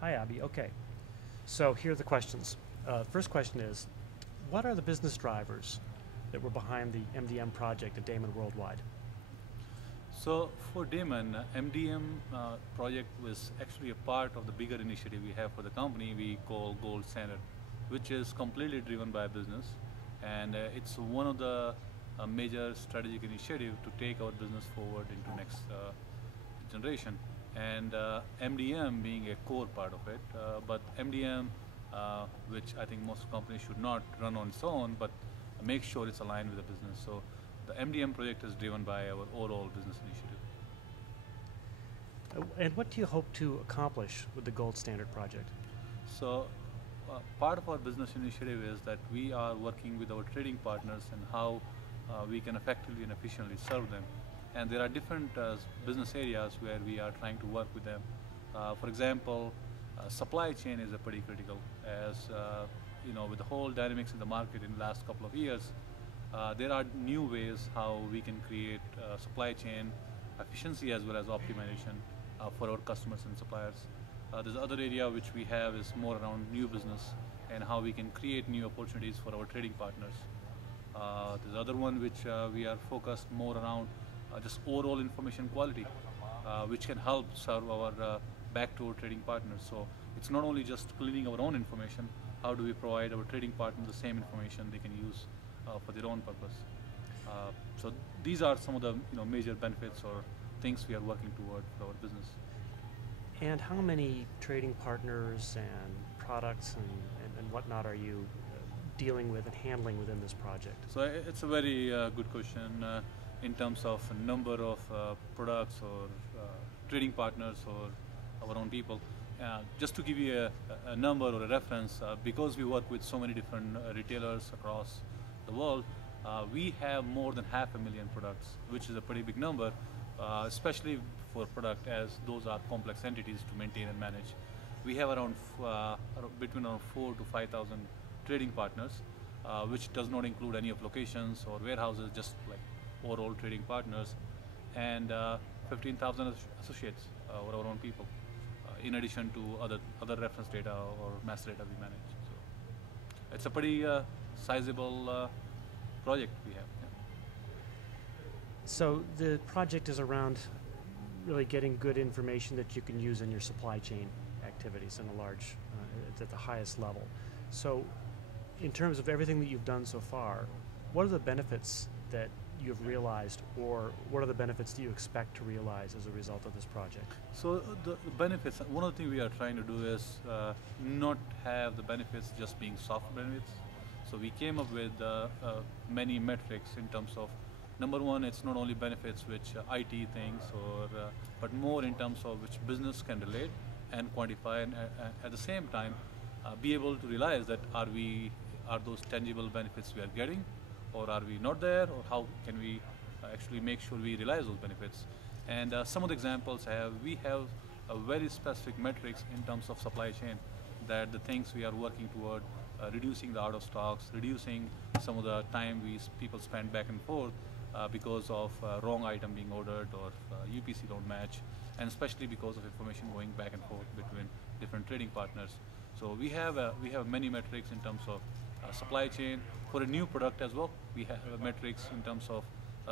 Hi, Abhi. Okay, so here are the questions. First question is, what are the business drivers that were behind the MDM project at Daymon Worldwide? So for Daymon, MDM project was actually a part of the bigger initiative we have for the company we call Gold Standard, which is completely driven by business, and it's one of the major strategic initiative to take our business forward into next generation. And MDM being a core part of it, but MDM, which I think most companies should not run on its own, but make sure it's aligned with the business. So the MDM project is driven by our overall business initiative. And what do you hope to accomplish with the Gold Standard project? So part of our business initiative is that we are working with our trading partners and how we can effectively and efficiently serve them. And there are different business areas where we are trying to work with them. For example, supply chain is a pretty critical, as you know, with the whole dynamics in the market in the last couple of years, there are new ways how we can create supply chain efficiency as well as optimization for our customers and suppliers. There's other area which we have is more around new business and how we can create new opportunities for our trading partners. There's other one which we are focused more around just overall information quality, which can help serve our back to our trading partners. So it's not only just cleaning our own information, how do we provide our trading partners the same information they can use for their own purpose. So these are some of the major benefits or things we are working toward for our business. And how many trading partners and products and whatnot are you dealing with and handling within this project? So it's a very good question in terms of number of products or trading partners or our own people. Just to give you a number or a reference, because we work with so many different retailers across the world, we have more than 500,000 products, which is a pretty big number, especially for product, as those are complex entities to maintain and manage. We have around between around 4,000 to 5,000 trading partners, which does not include any of locations or warehouses, just like overall trading partners, and 15,000 associates or our own people, in addition to other reference data or master data we manage. So it's a pretty sizable project we have. Yeah. So the project is around really getting good information that you can use in your supply chain activities in a large, at the highest level. So in terms of everything that you've done so far, what are the benefits that you've realized, or what are the benefits do you expect to realize as a result of this project? So the benefits, one of the things we are trying to do is not have the benefits just being soft benefits. So we came up with many metrics in terms of, number one, it's not only benefits which IT thinks, but more in terms of which business can relate and quantify, and at the same time be able to realize that are those tangible benefits we are getting, or are we not there, or how can we actually make sure we realize those benefits. And some of the examples we have a very specific metrics in terms of supply chain, that the things we are working toward, reducing the out of stocks, reducing some of the time people spend back and forth because of wrong item being ordered, or UPC don't match, and especially because of information going back and forth between different trading partners. So we have many metrics in terms of supply chain. For a new product as well, we have metrics in terms of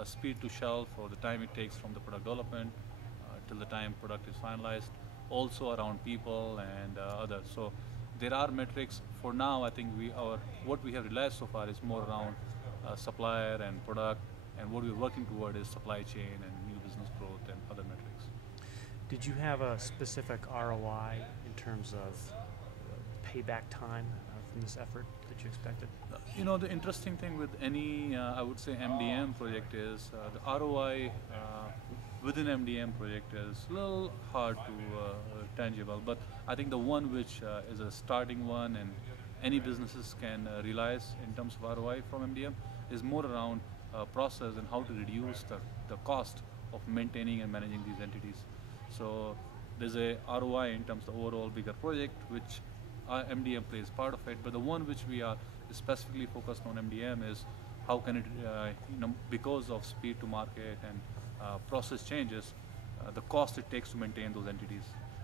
speed to shelf, or the time it takes from the product development till the time product is finalized, also around people and others. So there are metrics. For now, I think what we have realized so far is more around supplier and product, and what we're working toward is supply chain and new business growth and other metrics. Did you have a specific ROI in terms of payback time from this effort that you expected? The interesting thing with any, I would say, MDM project is the ROI within MDM project is a little hard to tangible, but I think the one which is a starting one and any businesses can realize in terms of ROI from MDM is more around process and how to reduce the cost of maintaining and managing these entities. So there's a ROI in terms of overall bigger project, which MDM plays part of it, but the one which we are specifically focused on MDM is how can it, because of speed to market and process changes, the cost it takes to maintain those entities.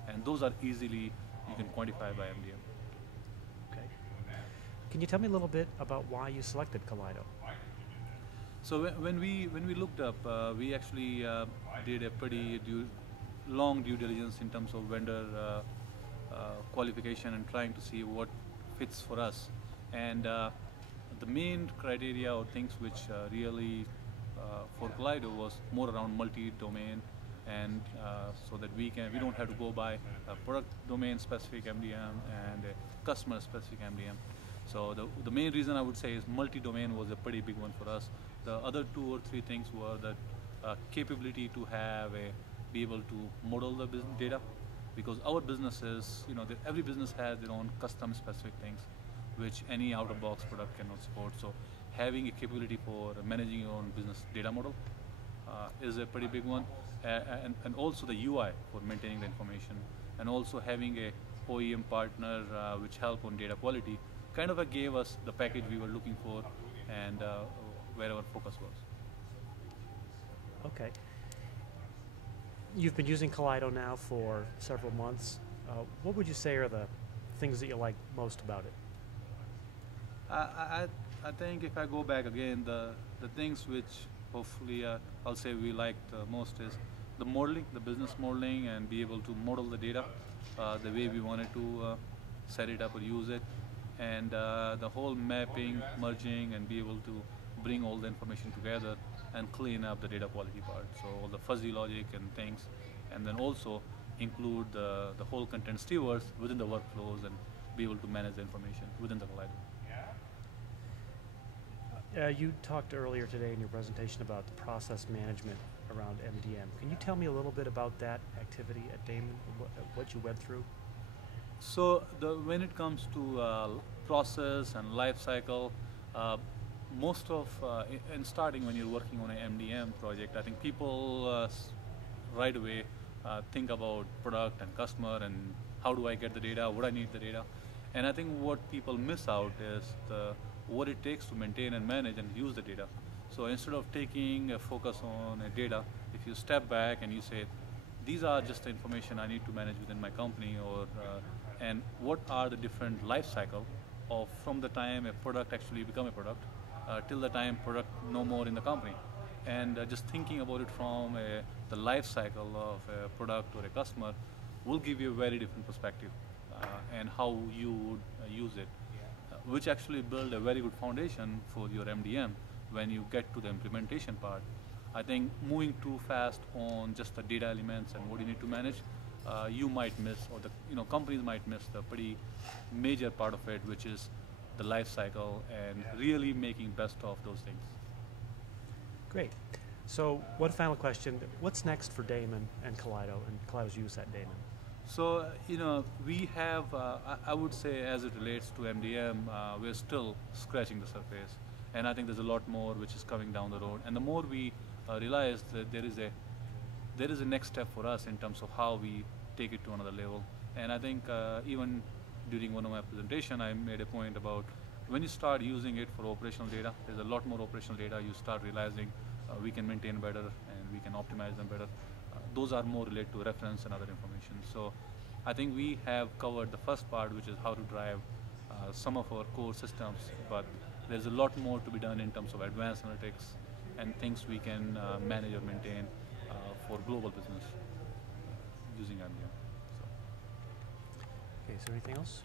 And those are easily, you can quantify by MDM. Okay. Can you tell me a little bit about why you selected Kalido? So when we looked up, we actually did a pretty long due diligence in terms of vendor qualification and trying to see what fits for us. And the main criteria or things which really for Kalido was more around multi-domain, and so that we don't have to go by a product domain specific MDM and a customer specific MDM. So the main reason I would say is multi-domain was a pretty big one for us. The other 2 or 3 things were that capability to be able to model the business data, because our businesses, every business has their own custom specific things which any out-of-box product cannot support. So having a capability for managing your own business data model is a pretty big one, and also the UI for maintaining the information, and also having a OEM partner which help on data quality kind of gave us the package we were looking for, and where our focus was. Okay. You've been using Kalido now for several months. What would you say are the things that you like most about it? I think if I go back again, the things which hopefully I'll say we like the most is the modeling, the business modeling, and be able to model the data the way we wanted to set it up or use it, and the whole mapping, merging, and be able to bring all the information together and clean up the data quality part. So all the fuzzy logic and things, and then also include the whole content stewards within the workflows and be able to manage the information within the Kalido. You talked earlier today in your presentation about the process management around MDM. Can you tell me a little bit about that activity at Daymon, what you went through? So when it comes to process and life cycle, most of, in starting when you're working on an MDM project, I think people right away think about product and customer and how do I get the data, would I need the data? And I think what people miss out is what it takes to maintain and manage and use the data. So instead of taking a focus on a data, if you step back and you say, these are just the information I need to manage within my company, or and what are the different life cycle of from the time a product actually become a product till the time product no more in the company. And just thinking about it from the life cycle of a product or a customer will give you a very different perspective and how you would use it, which actually build a very good foundation for your MDM when you get to the implementation part. I think moving too fast on just the data elements and what you need to manage, you might miss, or the companies might miss the pretty major part of it, which is the life cycle and really making best of those things. Great. So one final question. What's next for Daymon and Kalido and Kalido's use at Daymon? So, we have, I would say as it relates to MDM, we're still scratching the surface. And I think there's a lot more which is coming down the road. And the more we realize that there is a next step for us in terms of how we take it to another level. And I think even during one of my presentation, I made a point about when you start using it for operational data, there's a lot more operational data. You start realizing we can maintain better and we can optimize them better. Those are more related to reference and other information. So I think we have covered the first part, which is how to drive some of our core systems, but there's a lot more to be done in terms of advanced analytics and things we can manage or maintain for global business using MDM. So. Okay, is there anything else?